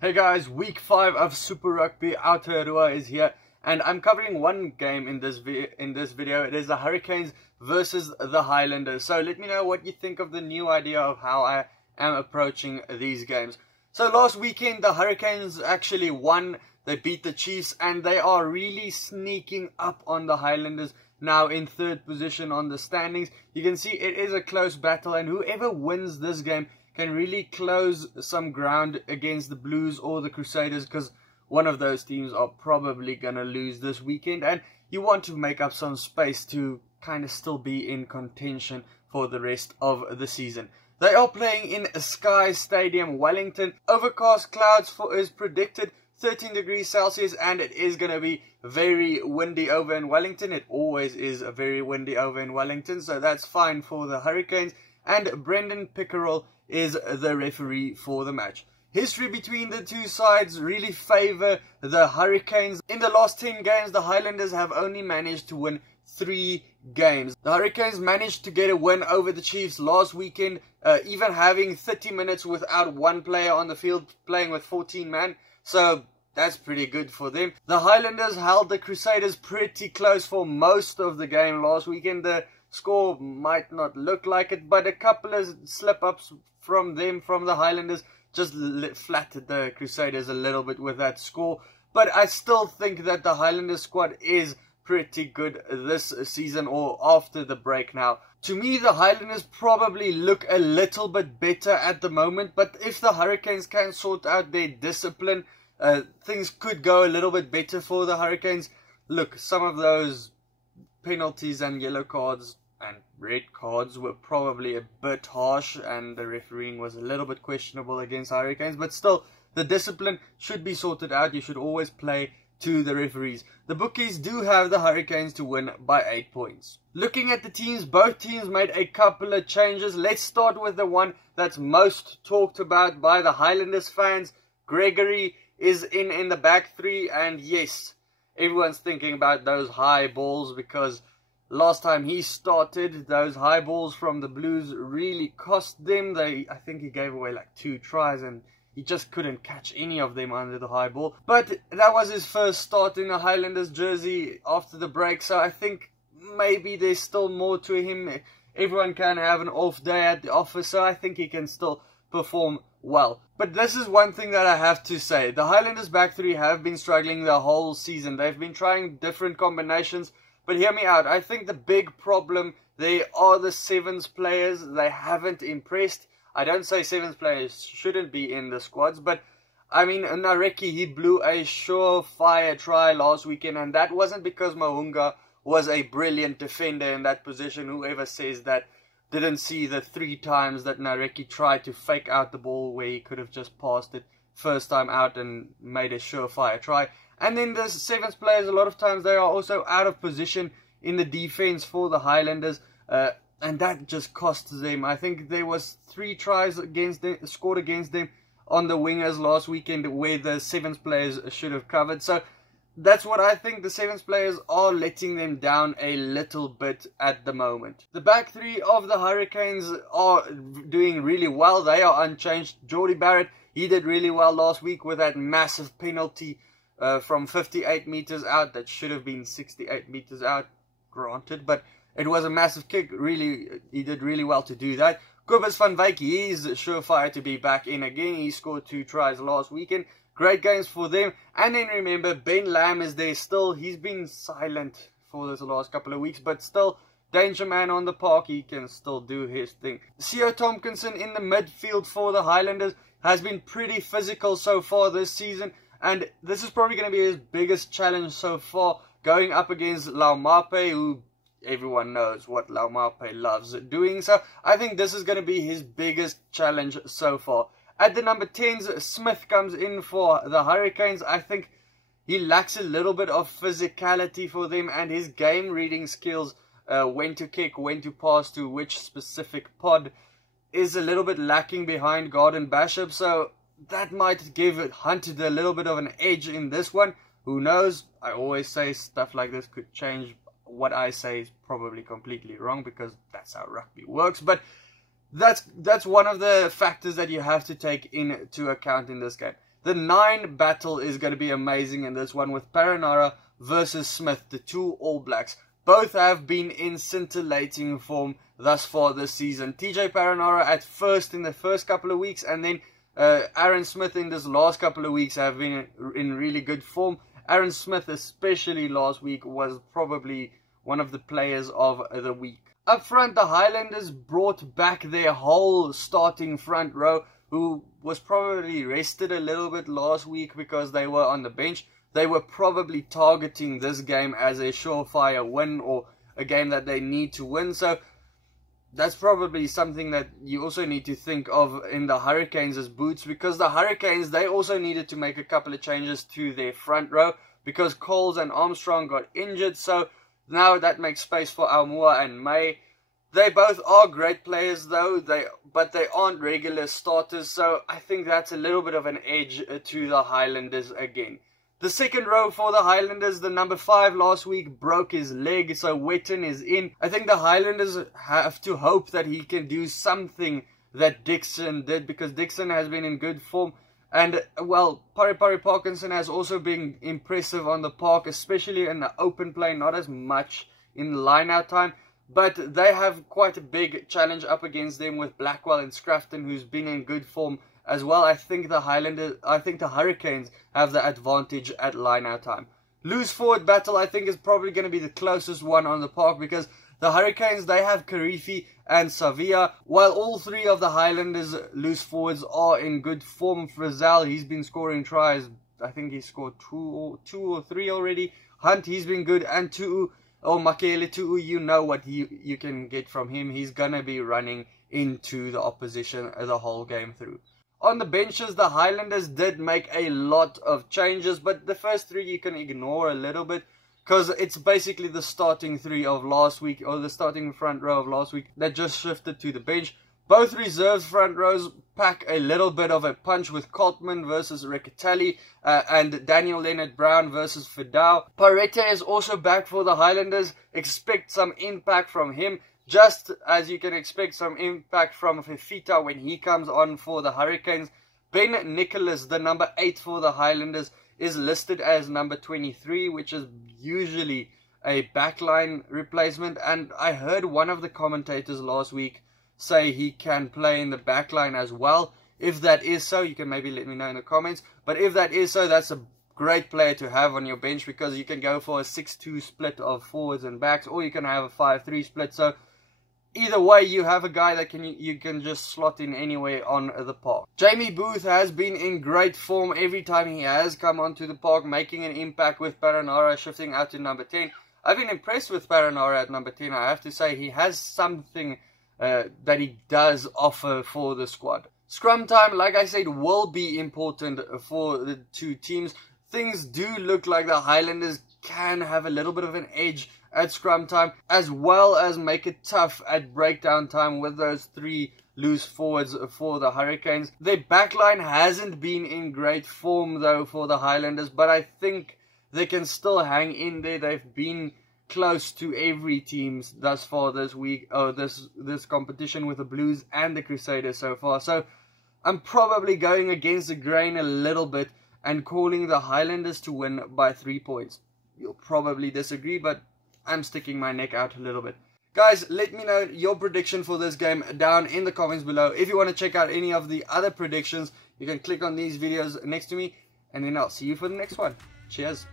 Hey guys, week 5 of Super Rugby Aotearoa is here, and I'm covering one game in this video. It is the Hurricanes versus the Highlanders. So let me know what you think of the new idea of how I am approaching these games. So last weekend the Hurricanes actually won. They beat the Chiefs, and they are really sneaking up on the Highlanders, now in 3rd position on the standings. You can see it is a close battle, and whoever wins this game can really close some ground against the Blues or the Crusaders, because one of those teams are probably going to lose this weekend, and you want to make up some space to kind of still be in contention for the rest of the season. They are playing in Sky Stadium, Wellington. Overcast clouds is predicted, 13 degrees Celsius, and it is going to be very windy over in Wellington. It always is very windy over in Wellington, so that's fine for the Hurricanes. And Brendan Pickerel is the referee for the match. History between the two sides really favour the Hurricanes. In the last 10 games, the Highlanders have only managed to win 3 games. The Hurricanes managed to get a win over the Chiefs last weekend, even having 30 minutes without one player on the field, playing with 14 men. So that's pretty good for them. The Highlanders held the Crusaders pretty close for most of the game last weekend. The score might not look like it, but a couple of slip-ups from the Highlanders just flattered the Crusaders a little bit with that score. But I still think that the Highlanders squad is pretty good this season, or after the break now. To me, the Highlanders probably look a little bit better at the moment, but if the Hurricanes can sort out their discipline, things could go a little bit better for the Hurricanes. Look, some of those penalties and yellow cards and red cards were probably a bit harsh, and the refereeing was a little bit questionable against Hurricanes, but still, the discipline should be sorted out. You should always play to the referees. The bookies do have the Hurricanes to win by 8 points. Looking at the teams, both teams made a couple of changes. Let's start with the one that's most talked about by the Highlanders fans. Gregory is in the back 3, and yes, everyone's thinking about those high balls, because last time he started, those high balls from the Blues really cost them. I think he gave away like 2 tries, and he just couldn't catch any of them under the high ball. But that was his first start in a Highlanders jersey after the break, so I think maybe there's still more to him. Everyone can have an off day at the office, so I think he can still perform well. But this is one thing that I have to say. The Highlanders back 3 have been struggling the whole season. They've been trying different combinations, but hear me out. I think the big problem there are the 7s players. They haven't impressed. I don't say 7s players shouldn't be in the squads, but I mean, Nareki, he blew a surefire try last weekend, and that wasn't because Mahunga was a brilliant defender in that position. Whoever says that didn't see the 3 times that Nareki tried to fake out the ball where he could have just passed it first time out and made a surefire try. And then the 7s players, a lot of times they are also out of position in the defense for the Highlanders, and that just costs them. I think there was 3 tries scored against them on the wingers last weekend where the 7s players should have covered. So that's what I think. The 7s players are letting them down a little bit at the moment. The back 3 of the Hurricanes are doing really well. They are unchanged. Jordie Barrett, he did really well last week with that massive penalty from 58 meters out. That should have been 68 meters out, granted, but it was a massive kick. Really, he did really well to do that. Cobus van Wyk, he is surefire to be back in again. He scored 2 tries last weekend. Great games for them. And then remember, Ben Lamb is there still. He's been silent for this last couple of weeks, but still, danger man on the park. He can still do his thing. Theo Tompkinson in the midfield for the Highlanders has been pretty physical so far this season, and this is probably going to be his biggest challenge so far, going up against Laumape, who everyone knows what Laumape loves doing. So I think this is going to be his biggest challenge so far. At the number 10s, Smith comes in for the Hurricanes. I think he lacks a little bit of physicality for them, and his game reading skills, when to kick, when to pass to which specific pod, is a little bit lacking behind Garden Bishop. So that might give Hunted a little bit of an edge in this one. Who knows? I always say stuff like this could change. What I say is probably completely wrong, because that's how rugby works. But that's one of the factors that you have to take into account in this game. The 9 battle is going to be amazing in this one with Paranara versus Smith, the 2 All Blacks. Both have been in scintillating form thus far this season. TJ Paranara at first in the first couple of weeks, and then Aaron Smith in this last couple of weeks have been in really good form. Aaron Smith, especially last week, was probably one of the players of the week. Up front, the Highlanders brought back their whole starting front row, who was probably rested a little bit last week because they were on the bench. They were probably targeting this game as a surefire win, or a game that they need to win. So that's probably something that you also need to think of in the Hurricanes' boots, because the Hurricanes, they also needed to make a couple of changes to their front row because Coles and Armstrong got injured. So now that makes space for Aumua and May. They both are great players though, but they aren't regular starters, so I think that's a little bit of an edge to the Highlanders again. The second row for the Highlanders, the number 5 last week broke his leg, so Wetton is in. I think the Highlanders have to hope that he can do something that Dixon did, because Dixon has been in good form. And, well, Pari Parkinson has also been impressive on the park, especially in the open play, not as much in line-out time. But they have quite a big challenge up against them with Blackwell and Scrafton, who's been in good form as well. I think the Hurricanes have the advantage at line-out time. Loose forward battle, I think, is probably going to be the closest one on the park, because the Hurricanes, they have Karifi and Savia, while all 3 of the Highlanders loose forwards are in good form. Frizzell, he's been scoring tries. I think he scored 2 or 3 already. Hunt, he's been good. And Tu'u, or Makele Tu'u, you know what you can get from him. He's going to be running into the opposition the whole game through. On the benches, the Highlanders did make a lot of changes, but the first 3 you can ignore a little bit, because it's basically the starting 3 of last week, or the starting front row of last week, that just shifted to the bench. Both reserves front rows pack a little bit of a punch, with Coltman versus Rekatali and Daniel Leonard-Brown versus Fidao. Parete is also back for the Highlanders. Expect some impact from him, just as you can expect some impact from Fifita when he comes on for the Hurricanes. Ben Nicholas, the number 8 for the Highlanders, is listed as number 23, which is usually a backline replacement. And I heard one of the commentators last week say he can play in the backline as well. If that is so, you can maybe let me know in the comments. But if that is so, that's a great player to have on your bench, because you can go for a 6-2 split of forwards and backs, or you can have a 5-3 split. So either way, you have a guy that you can just slot in anywhere on the park. Jamie Booth has been in great form every time he has come onto the park, making an impact with Paranara shifting out to number 10. I've been impressed with Paranara at number 10. I have to say, he has something that he does offer for the squad. Scrum time, like I said, will be important for the 2 teams. Things do look like the Highlanders can have a little bit of an edge at scrum time, as well as make it tough at breakdown time with those 3 loose forwards for the Hurricanes. Their backline hasn't been in great form though for the Highlanders, but I think they can still hang in there. They've been close to every team thus far this week, this competition, with the Blues and the Crusaders so far. So I'm probably going against the grain a little bit and calling the Highlanders to win by 3 points. You'll probably disagree, but I'm sticking my neck out a little bit. Guys, let me know your prediction for this game down in the comments below. If you want to check out any of the other predictions, you can click on these videos next to me, and then I'll see you for the next one. Cheers.